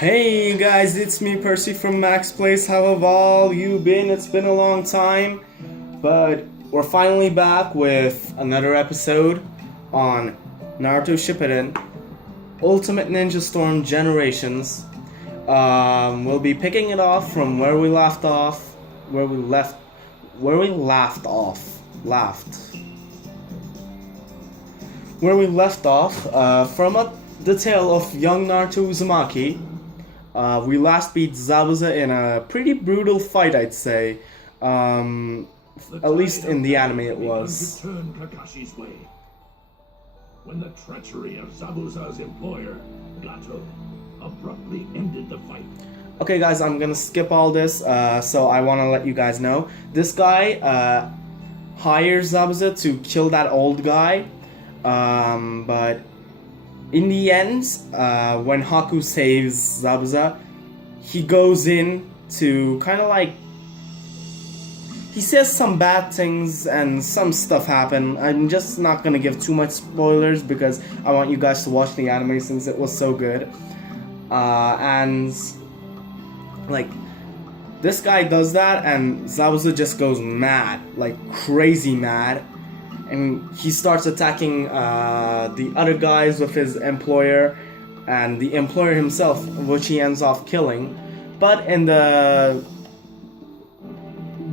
Hey guys, it's me Percy from Max Place. How have all you been? It's been a long time, but we're finally back with another episode on Naruto Shippuden Ultimate Ninja Storm Generations. We'll be picking it off from where we left off, where we left off, from the tale of young Naruto Uzumaki. We last beat Zabuza in a pretty brutal fight, I'd say. At least in the anime it was. Turn Kakashi's way. When the treachery of Zabuza's employer, Gato, abruptly ended the fight. Okay guys, I'm gonna skip all this, so I wanna let you guys know. This guy hires Zabuza to kill that old guy, but in the end, when Haku saves Zabuza, he goes in to kind of like... He says some bad things and some stuff happen. I'm just not gonna give too much spoilers because I want you guys to watch the anime since it was so good. And like, this guy does that and Zabuza just goes mad, like crazy mad. And he starts attacking the other guys with his employer and the employer himself, which he ends off killing. But in the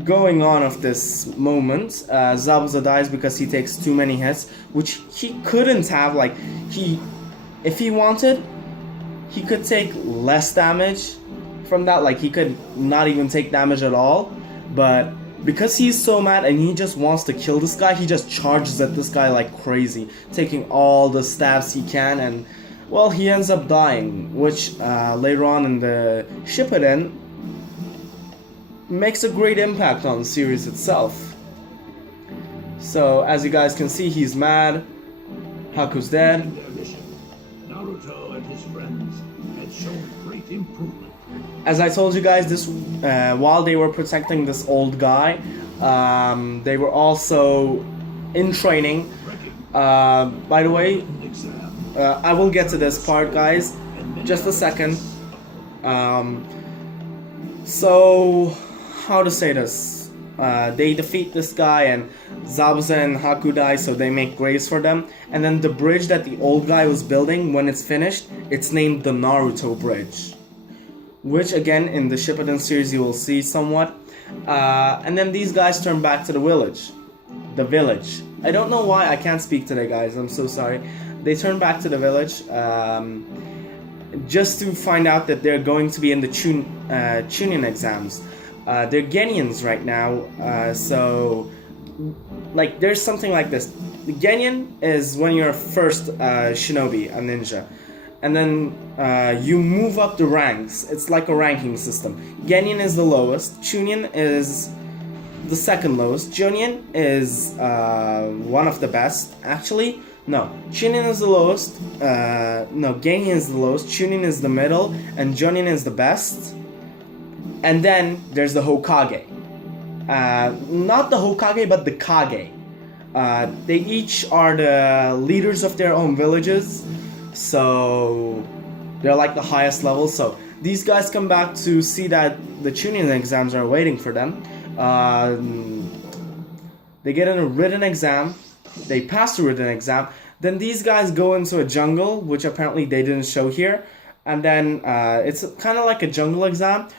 going on of this moment, Zabuza dies because he takes too many hits, which he couldn't have. Like, if he wanted, he could take less damage from that. Like, he could not even take damage at all. But because he's so mad and he just wants to kill this guy, he just charges at this guy like crazy, taking all the stabs he can, and well, he ends up dying, which later on in the Shippuden makes a great impact on the series itself. So as you guys can see, he's mad, Haku's dead. Naruto and his friends had shown great improvement. As I told you guys, this while they were protecting this old guy, they were also in training. By the way, I will get to this part, guys. Just a second. So, how to say this? They defeat this guy and Zabuza and Haku die, so they make graves for them. And then the bridge that the old guy was building, when it's finished, it's named the Naruto Bridge, which again in the Shippuden series you will see somewhat. And then these guys turn back to the village. I don't know why I can't speak today, guys. I'm so sorry. They turn back to the village just to find out that they're going to be in the Chunin exams. They're Genians right now, so like there's something like this. The Genyan is when you're first shinobi, a ninja. And then you move up the ranks. It's like a ranking system. Genyan is the lowest. Chunin is the second lowest. Jonin is one of the best. Actually, no. Chunin is the lowest. No, Genyan is the lowest. Chunin is the middle. And Jonin is the best. And then there's the Hokage. Not the Hokage, but the Kage. They each are the leaders of their own villages. So they're like the highest level. So these guys come back to see that the Chunin exams are waiting for them. They get in a written exam. They pass the written exam. Then these guys go into a jungle, which apparently they didn't show here. And then it's kind of like a jungle exam.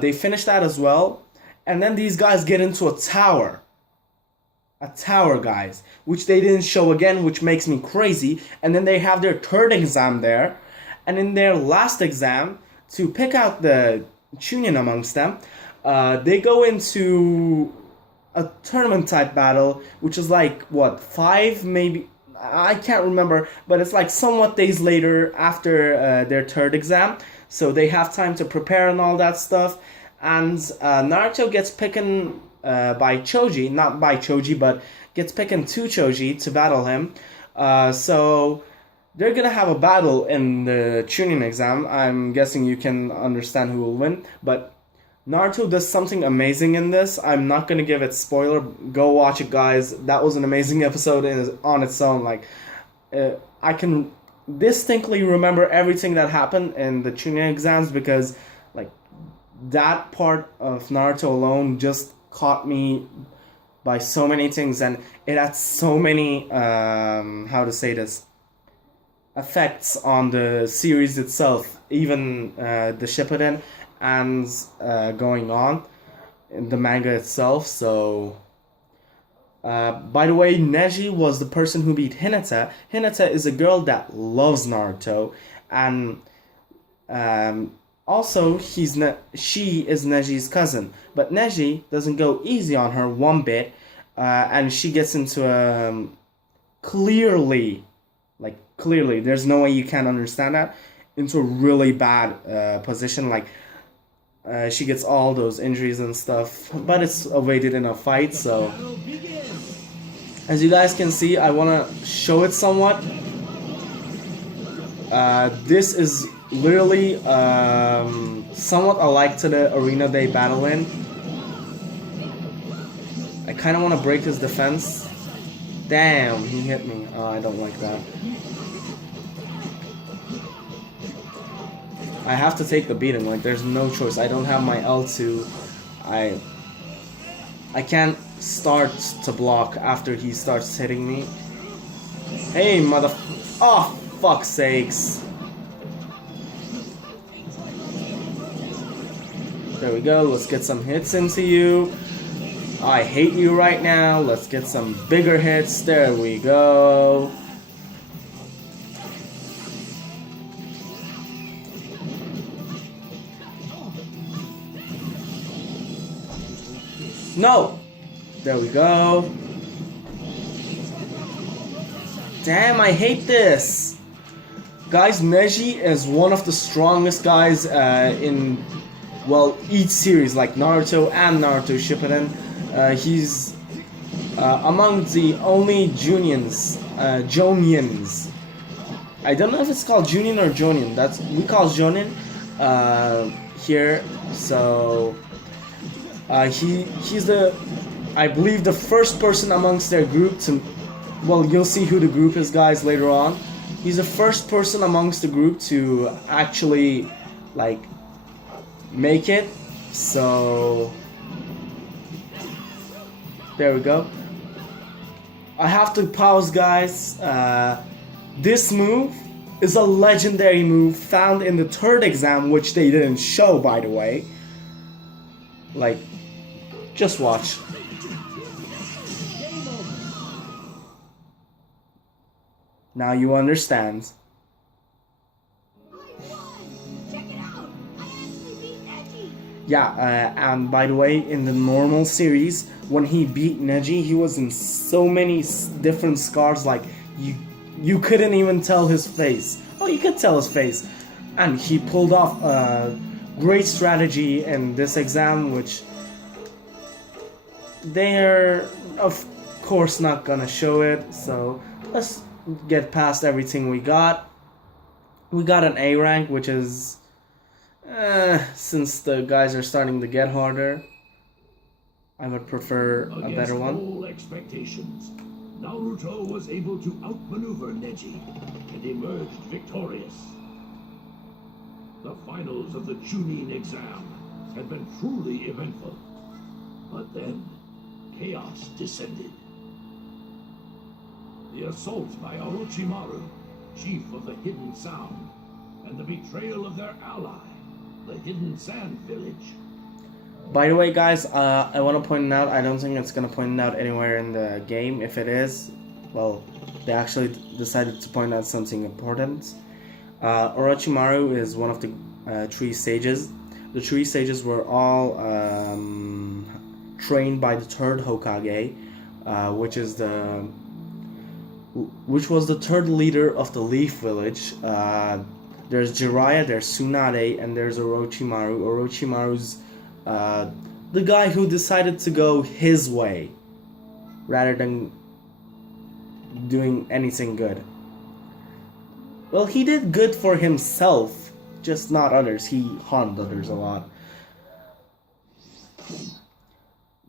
They finish that as well. And then these guys get into a tower. A tower, guys, which they didn't show again, which makes me crazy. And then they have their third exam there. And in their last exam, to pick out the Chunin amongst them, they go into a tournament type battle, which is like, what, 5, maybe? I can't remember, but it's like somewhat days later after their third exam. So they have time to prepare and all that stuff. And Naruto gets picked by Choji, not by Choji, but gets picked to Choji to battle him. So they're gonna have a battle in the Chunin exam. I'm guessing you can understand who will win. But Naruto does something amazing in this. I'm not gonna give it spoiler. Go watch it, guys. That was an amazing episode on its own. Like, I can distinctly remember everything that happened in the Chunin exams because like that part of Naruto alone just caught me by so many things, and it had so many how to say this, effects on the series itself, even the Shippuden and going on in the manga itself. So by the way, Neji was the person who beat Hinata. Hinata is a girl that loves Naruto, and also she is Neji's cousin. But Neji doesn't go easy on her one bit, and she gets into a clearly, there's no way you can understand that, into a really bad position. Like she gets all those injuries and stuff, but it's avoided in a fight. So as you guys can see, I want to show it somewhat. This is literally somewhat alike to the arena they battle in. I kind of want to break his defense. Damn, he hit me. Oh, I don't like that. I have to take the beating. Like, there's no choice. I don't have my L2. I can't start to block after he starts hitting me. Hey, mother... Oh, fuck's sakes. There we go. Let's get some hits into you. I hate you right now. Let's get some bigger hits. There we go. No! There we go. Damn, I hate this. Guys, Neji is one of the strongest guys in, well, each series, like Naruto and Naruto Shippuden. He's among the only Junians, Jonians. I don't know if it's called Junin or Jonin. We call Jonin here. So he's I believe the first person amongst their group to, well, you'll see who the group is, guys, later on. He's the first person amongst the group to actually like make it. So there we go. I have to pause, guys. This move is a legendary move found in the third exam, which they didn't show, by the way. Like, just watch. Now you understand. Yeah, and by the way, in the normal series, when he beat Neji, he was in so many different scars, like, you couldn't even tell his face. Oh, you could tell his face. And he pulled off a great strategy in this exam, which they're, of course, not gonna show it, so let's get past everything we got. We got an A rank, which is... since the guys are starting to get harder, I would prefer a better one. Against all expectations, Naruto was able to outmaneuver Neji and emerged victorious. The finals of the Chunin exam had been truly eventful, but then chaos descended. The assault by Orochimaru, chief of the Hidden Sound, and the betrayal of their ally, the Hidden Sand Village. By the way, guys, I want to point out, I don't think it's going to point out anywhere in the game. If it is, well, they actually decided to point out something important. Orochimaru is one of the 3 sages. The 3 sages were all trained by the 3rd Hokage, which was the 3rd leader of the Leaf Village. There's Jiraiya, there's Tsunade, and there's Orochimaru. Orochimaru's the guy who decided to go his way rather than doing anything good. Well, he did good for himself, just not others. He harmed others a lot.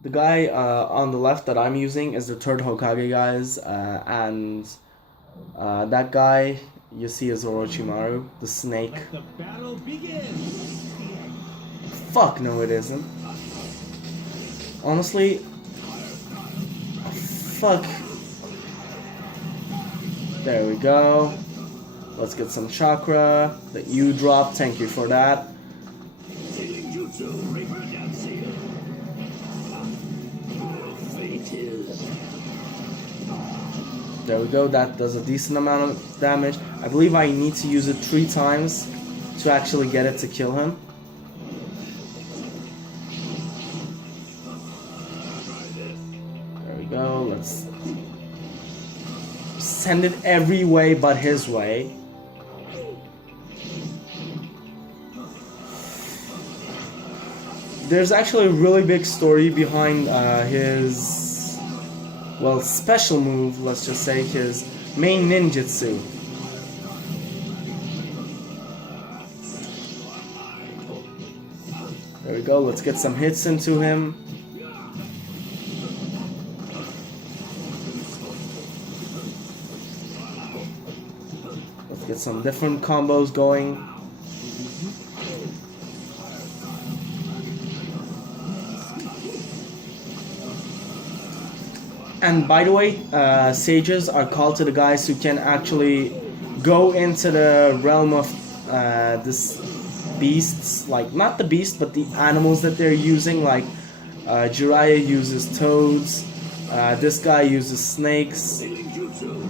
The guy on the left that I'm using is the 3rd Hokage, guys, and that guy you see is Orochimaru, the snake. Let the battle begin. Fuck no, it isn't. Honestly, fuck. There we go. Let's get some chakra that you dropped. Thank you for that. There we go. That does a decent amount of damage. I believe I need to use it 3 times to actually get it to kill him. There we go. Let's send it every way but his way. There's actually a really big story behind his, well, special move, let's just say, his main ninjutsu. There we go, let's get some hits into him. Let's get some different combos going. And by the way, sages are called to the guys who can actually go into the realm of this beasts, like not the beast, but the animals that they're using. Like Jiraiya uses toads, this guy uses snakes.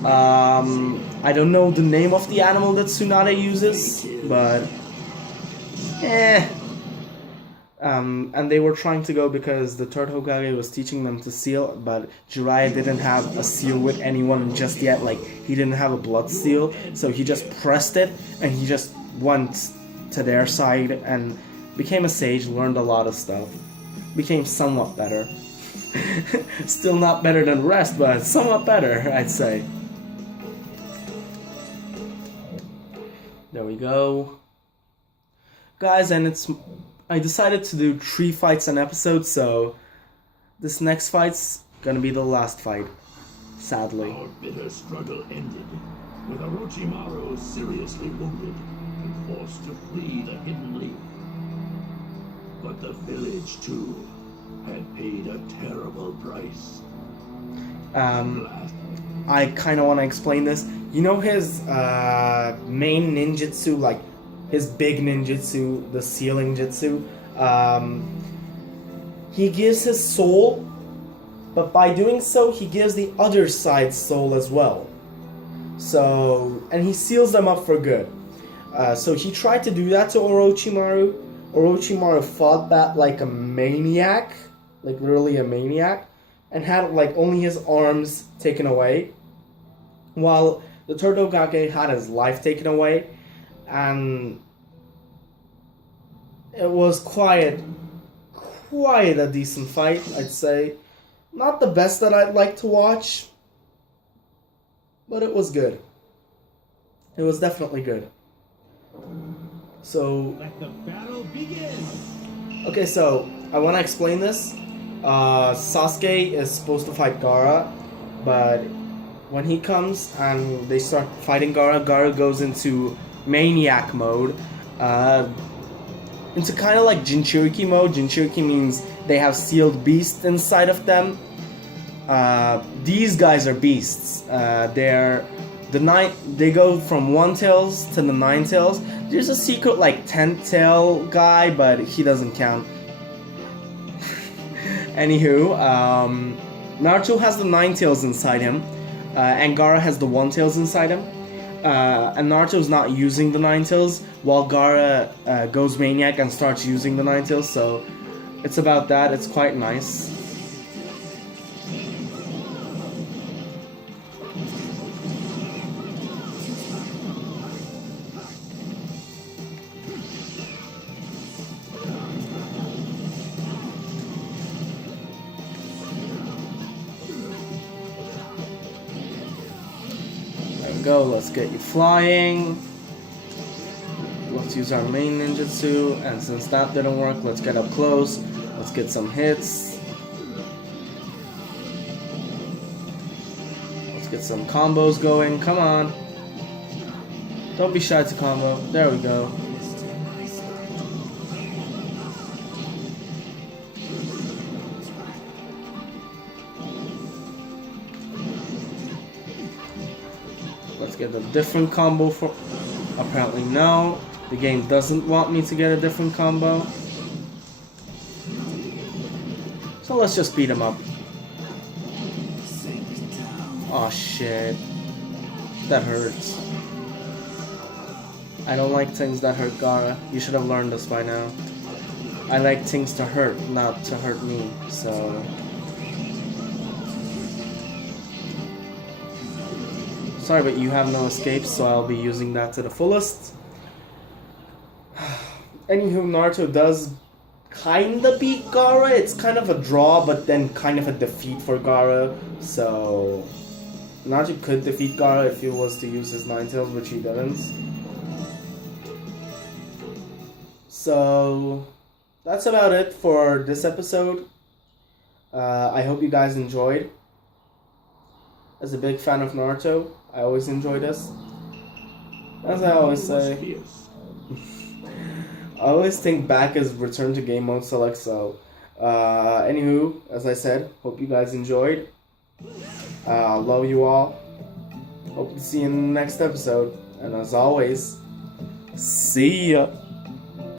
I don't know the name of the animal that Tsunade uses, but and they were trying to go because the third Hokage was teaching them to seal, but Jiraiya didn't have a seal with anyone just yet. Like, he didn't have a blood seal, so he just pressed it and he just went to their side and became a sage, learned a lot of stuff, became somewhat better. Still not better than the rest, but somewhat better, I'd say. There we go. Guys, and I decided to do 3 fights an episode, so this next fight's gonna be the last fight, sadly. Our bitter struggle ended with Orochimaru seriously wounded and forced to flee the Hidden Leaf. But the village, too, had paid a terrible price. I kind of want to explain this. You know his main ninjutsu, like his big ninjutsu, the sealing jutsu? He gives his soul, but by doing so, he gives the other side's soul as well. So, and he seals them up for good. So he tried to do that to Orochimaru. Orochimaru fought back like a maniac, like literally a maniac, and had like only his arms taken away, while the third Hokage had his life taken away, and it was quite a decent fight, I'd say. Not the best that I'd like to watch, but it was good. It was definitely good. So, let the battle begin. Okay, so I want to explain this. Sasuke is supposed to fight Gaara, but when he comes and they start fighting Gaara, Gaara goes into maniac mode, into kind of like Jinchuriki mode. Jinchuriki means they have sealed beasts inside of them. These guys are beasts. They go from 1 tails to the 9 tails. There's a secret like 10 tail guy, but he doesn't count. Anywho, Naruto has the 9 tails inside him, and Gaara has the 1 tails inside him. And Naruto's not using the 9 tails, while Gaara goes maniac and starts using the 9 tails. So it's about that. It's quite nice. Go, let's get you flying. Let's use our main ninjutsu, and since that didn't work, let's get up close. Let's get some hits. Let's get some combos going. Come on. Don't be shy to combo. There we go. Let's get a different combo for... Apparently no. The game doesn't want me to get a different combo. So let's just beat him up. Oh shit. That hurts. I don't like things that hurt Gaara. You should have learned this by now. I like things to hurt, not to hurt me, so... Sorry, but you have no escape, so I'll be using that to the fullest. Anywho, Naruto does kinda beat Gaara. It's kind of a draw, but then kind of a defeat for Gaara. So Naruto could defeat Gaara if he was to use his Nine Tails, which he doesn't. So that's about it for this episode. I hope you guys enjoyed. As a big fan of Naruto, I always enjoy this. As I always say, I always think back as Return to Game Mode Select. So, anywho, as I said, hope you guys enjoyed. Love you all. Hope to see you in the next episode. And as always, see ya.